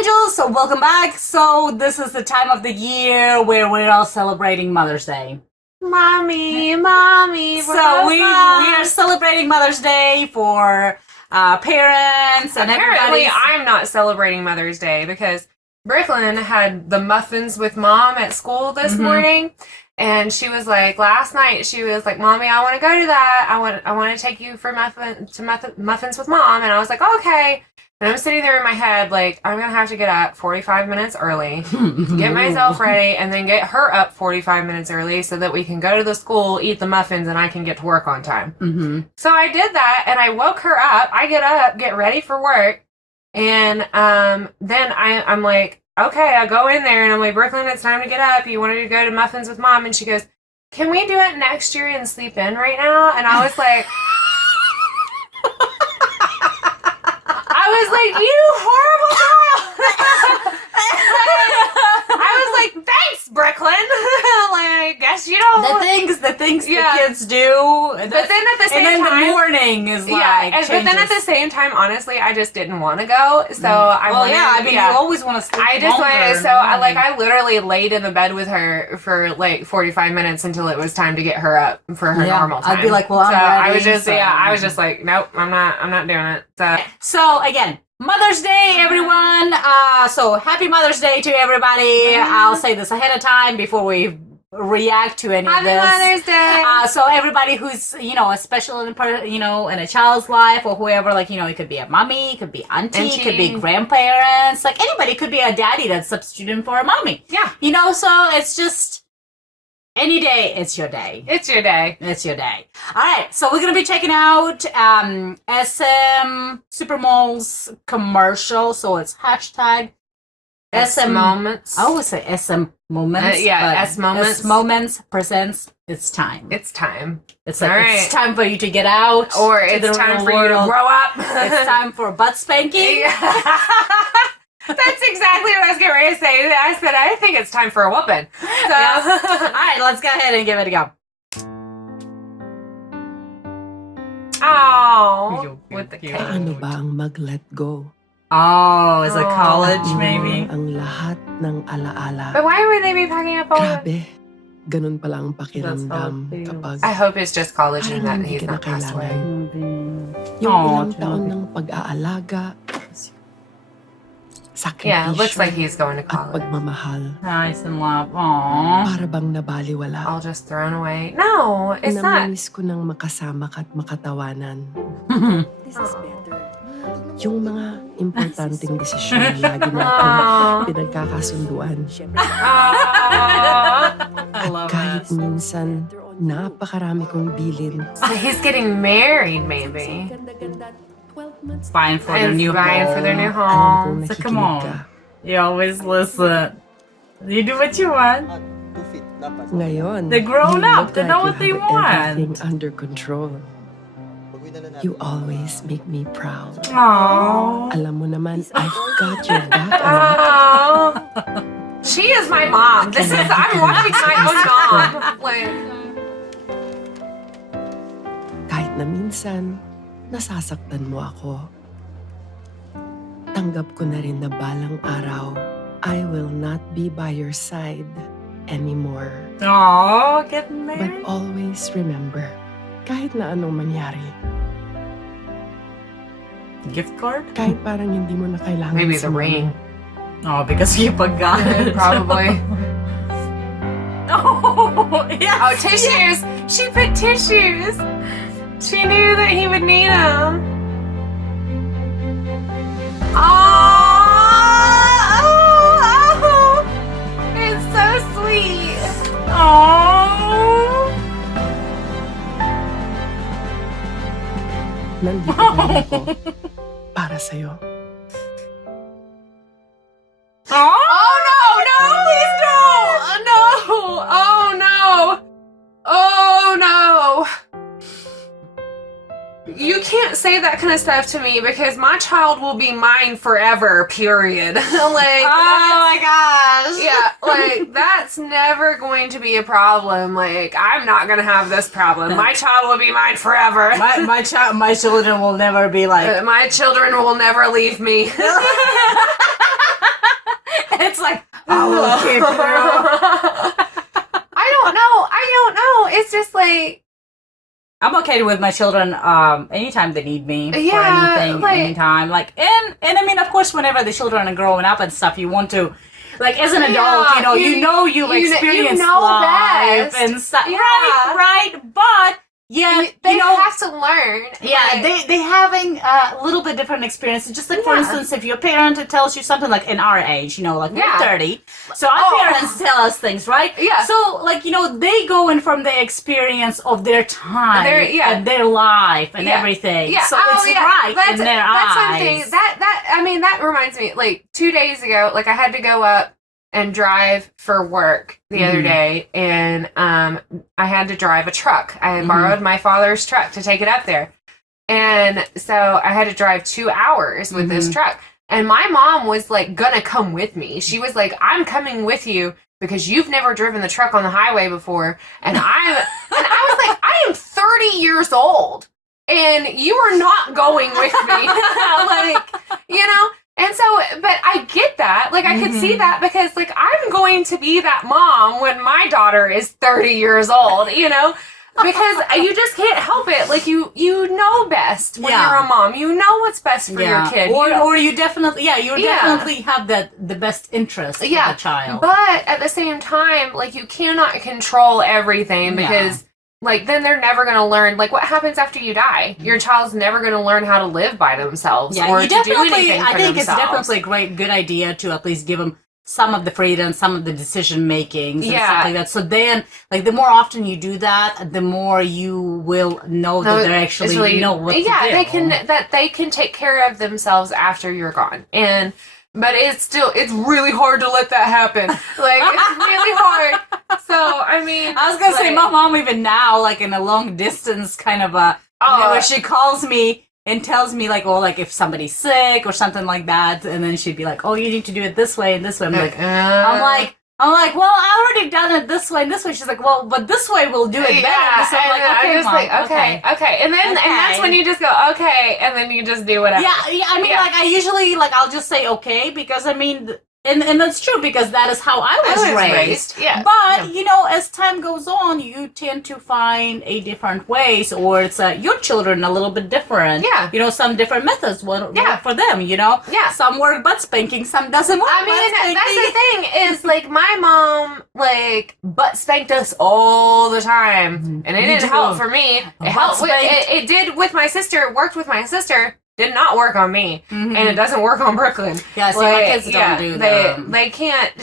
Angels, so welcome back. So this is the time of the year where we're all celebrating Mother's Day. Mommy. So we are celebrating Mother's Day for parents and apparently I'm not celebrating Mother's Day because Brooklyn had the muffins with Mom at school this morning, and she was like, last night she was like, Mommy, I want to go to that. I want to take you for muffins with Mom, and I was like, okay. And I'm sitting there in my head like, I'm gonna have to get up 45 minutes early, get myself ready, and then get her up 45 minutes early so that we can go to the school, eat the muffins, and I can get to work on time. So I did that, and I woke her up. I get up, get ready for work, and then I'm like, okay, I go in there, and I'm like, Brooklyn, it's time to get up. You wanted to go to muffins with Mom, and she goes, can we do it next year and sleep in right now? And I was like, you horrible child. I was like, thanks, Brooklyn. Like, I guess you don't. The things the kids do. But then at the same time, the morning is like, but then at the same time, honestly, I just didn't want to go. So you always want to sleep. I just wanted, I literally laid in the bed with her for like 45 minutes until it was time to get her up for her normal time. I'd be like, well, I'm ready. I was just like, nope, I'm not doing it. So again, Mother's Day, everyone. So happy Mother's Day to everybody. I'll say this ahead of time before we react to any of this. Happy Mother's Day. So everybody who's, a special in a child's life or whoever, it could be a mommy, it could be auntie, it could be grandparents, like anybody. It could be a daddy that's substituting for a mommy. Yeah. So it's just any day, it's your day. It's your day. It's your day. All right, so we're going to be checking out Supermalls commercial. So it's hashtag SMoments. I always say SMoments. SMoments. SMoments presents It's Time. It's time. It's like, it's time for you to get out. Or it's time for you to grow up. It's time for butt spanking. That's exactly what I was getting ready to say. I said, I think it's time for a whooping. So. All right, let's go ahead and give it a go. Oh, with the cake. Paano ba ang mag-let go? Oh, is it college maybe? Ang lahat ng alaala. But why would they be packing up all that? Grabe. Ganun pala ang pakiramdam kapag I hope it's just college and that he's not passed away. Yung ilang taon ng pag-aalaga, sakripisyo, looks like he's going to at college. pagmamahal. Nice and love. Aww. Para bang nabaliwala. All just thrown away. No, it's not. Namimiss ko nang makasama ka at makatawanan. This is better. Yung mga importanteng desisyon na lagi natin pinagkakasunduan. At kahit minsan, napakarami kong bilin. So he's getting married, maybe. Buying for their new home. So come on. You always listen. You do what you want. Ngayon, They're grown you up. look They know what like they you have everything want. under control. You always make me proud. Aww. Alam mo naman, I've got your back. Oh, she is my mom. I'm watching my own mom. Kahit na minsan, nasasaktan mo ako. Tanggap ko na rin na balang araw, I will not be by your side anymore. Aww, getting But married. always remember, kahit na anong mangyari, Gift card? kahit parang hindi mo na kailangan Maybe the sumama, ring. Oh, because you forgot it. Probably. Oh, yes. Oh, tissues. She put tissues. She knew that he would need them. Oh, it's so sweet. Oh. nandito lang ako para sa'yo. Oh no, please don't! No! Oh no! Oh no! You can't say that kind of stuff to me because my child will be mine forever, period. Oh my gosh. Yeah, that's never going to be a problem. I'm not gonna have this problem. My child will be mine forever. My children will never be like My children will never leave me. like, I'm okay with my children anytime they need me for Yeah, anything, like- anytime. Like, and I mean, of course, whenever the children are growing up and stuff, you want to, like, as an adult, you've experienced life best. and stuff. Yeah. Right. But yeah, they have to learn. Yeah, like, they having a little bit different experiences. Just like, for Yeah. instance, if your parent tells you something like in our age, like Yeah. we're 30, so our parents tell us things, right? Yeah. So like, they go in from the experience of their time and their life and everything. Yeah. So it's right in their that's eyes. something that reminds me. Like 2 days ago, like I had to go up and drive for work the other day, and I had to drive a truck. I had borrowed my father's truck to take it up there, and so I had to drive 2 hours with this truck. And my mom was like gonna come with me. She was like, "I'm coming with you because you've never driven the truck on the highway before," and I was like, "I am 30 years old, and you are not going with me," like. And so, but I get that. Like, I could see that because, like, I'm going to be that mom when my daughter is 30 years old, because you just can't help it. Like, you know best when you're a mom. You know what's best for your kid. Or you definitely, definitely have the best interest of the child. But at the same time, like, you cannot control everything because... Like, then they're never going to learn, like, what happens after you die? Your child's never going to learn how to live by themselves or to do anything for themselves. It's definitely a good idea to at least give them some of the freedom, some of the decision makings and stuff like that. So then, like, the more often you do that, the more you will know that they actually know what to do. They can take care of themselves after you're gone. But it's really hard to let that happen. Like, it's really hard. So, I mean... I was going to say, my mom even now, like, in a long distance kind of where she calls me and tells me, like, if somebody's sick or something like that, and then she'd be like, you need to do it this way and this way. I'm like, well, I already done it this way and this way. She's like, well, but this way we'll do it better. So I'm like, okay. And then and that's when you just go, okay, and then you just do whatever. Yeah, I mean, like, I usually, like, I'll just say okay, because, I mean, and that's true, because that is how I was raised. Yeah. But, as time goes on, you tend to find a different ways, or it's your children a little bit different. Yeah. Some different methods work for them, Yeah. Some work butt spanking, some doesn't work butt spanking. That's the thing, is, like, my mom, like, butt spanked us all the time. And it didn't help for me. It did with my sister, it worked with my sister. Did not work on me, and it doesn't work on Brooklyn. Yeah, see, my kids don't do that. They can't.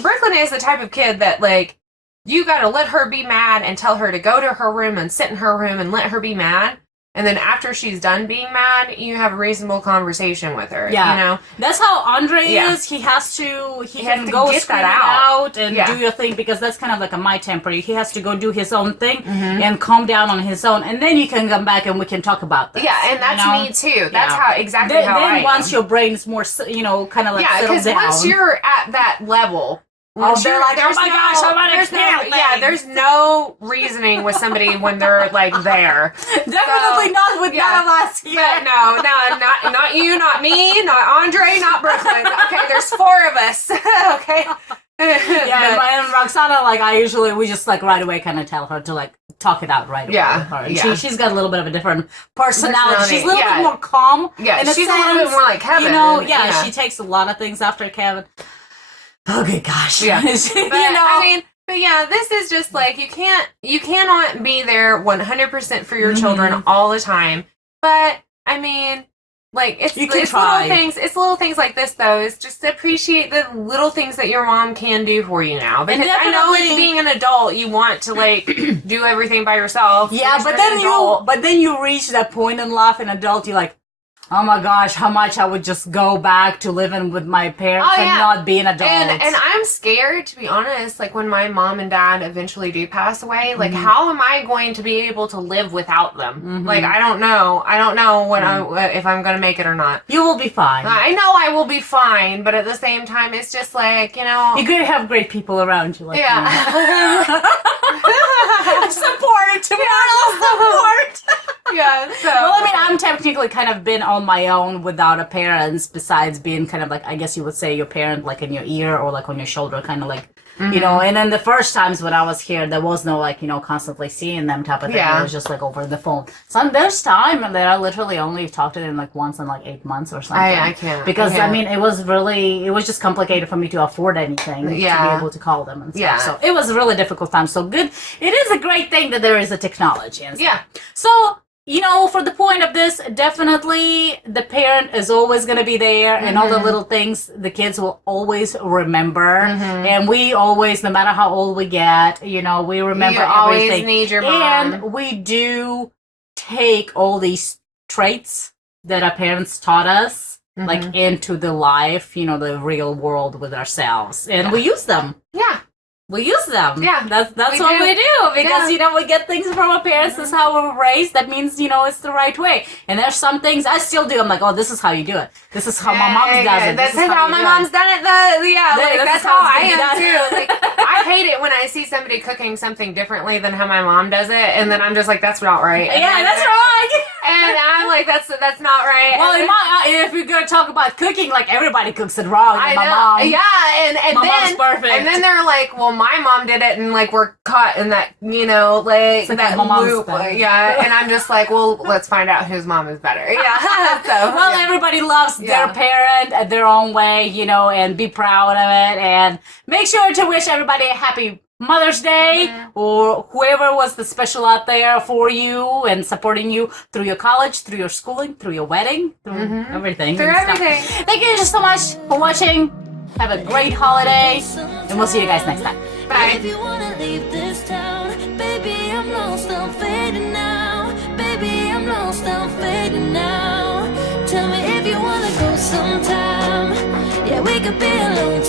Brooklyn is the type of kid that, like, you gotta let her be mad and tell her to go to her room and sit in her room and let her be mad. And then after she's done being mad, you have a reasonable conversation with her. Yeah. That's how Andre is. He has to, he can go get scream that out and do your thing, because that's kind of like my temper. He has to go do his own thing and calm down on his own. And then you can come back and we can talk about this. Yeah, and that's me too. That's how exactly how I am. Then once your brain is more, kind of like settled down. Once you're at that level... they're like, oh my gosh, I'm on there's no reasoning with somebody when they're, like, there. Definitely not with none of us here. But no, not you, not me, not Andre, not Brooklyn. Okay, there's 4 of us. Okay. And Roxana, like, we just, like, right away kind of tell her to, like, talk it out right away with her. And she's got a little bit of a different personality. She's a little bit more calm. Yeah, she's a little bit more like Kevin. She takes a lot of things after Kevin. Oh, good gosh. Yeah. This is just, like, you cannot be there 100% for your children all the time. But, I mean, like, it's little things like this, though, is just appreciate the little things that your mom can do for you now. Because I know, like, being an adult, you want to, like, do everything by yourself. Yeah, but then you reach that point in life, an adult, you're like, oh my gosh, how much I would just go back to living with my parents and not be an adult. And I'm scared, to be honest, like, when my mom and dad eventually do pass away, like, how am I going to be able to live without them? Like, I don't know. I don't know if I'm going to make it or not. You will be fine. I know I will be fine, but at the same time, it's just like, You're going to have great people around you. Like support, support. Yeah. So. Well, I mean, I'm technically kind of been on my own without a parents, besides being kind of like, I guess you would say your parent like in your ear or like on your shoulder, kind of like, you know. And then the first times when I was here, there was no like, you know, constantly seeing them type of thing. Yeah. It was just like over the phone. So there's time that I literally only talked to them like once in like 8 months or something. I can't. Because I mean, it was just complicated for me to afford anything to be able to call them and stuff. Yeah. So it was a really difficult time. So good. It is a great thing that there is a technology and stuff. Yeah. So, you know, for the point of this, definitely the parent is always going to be there, and all the little things the kids will always remember. And we always, no matter how old we get, you know, we remember You always everything. need your mom. And we do take all these traits that our parents taught us, like into the life, you know, the real world with ourselves. And we use them. Yeah. We use them. Yeah, That's we what do. we do because, Yeah. you know, we get things from our parents. This is how we're raised. That means, you know, it's the right way. And there's some things I still do. I'm like, oh, this is how you do it. This is how my mom does it. That's This is how you my do mom's it. done it. Like, This that's is how how I it's am gonna be too. Like, I hate it when I see somebody cooking something differently than how my mom does it, and then I'm just like, that's not right. And Yeah, then- that's right. And I'm like, that's not right. Well, And in if you're going to talk about cooking, like, everybody cooks it wrong. I My know. mom. Yeah, and My then mom's perfect. and then they're like, well, my mom did it, and like we're caught in that, you know, like like that my mom's loop. better. Yeah, and I'm just like, well, let's find out whose mom is better. Yeah. So Well, yeah. everybody loves their Yeah. parent at their own way, you know, and be proud of it. And make sure to wish everybody a happy Mother's Day, or whoever was the special out there for you and supporting you through your college, through your schooling, through your wedding, through everything. Through and stuff. everything. Thank you just so much for watching. Have a great holiday, and we'll see you guys next time. Bye. If you wanna leave this town, baby, I'm lost, I'm fading now. Baby, I'm lost, I'm fading now. Tell me if you wanna go sometime. Yeah, we could be alone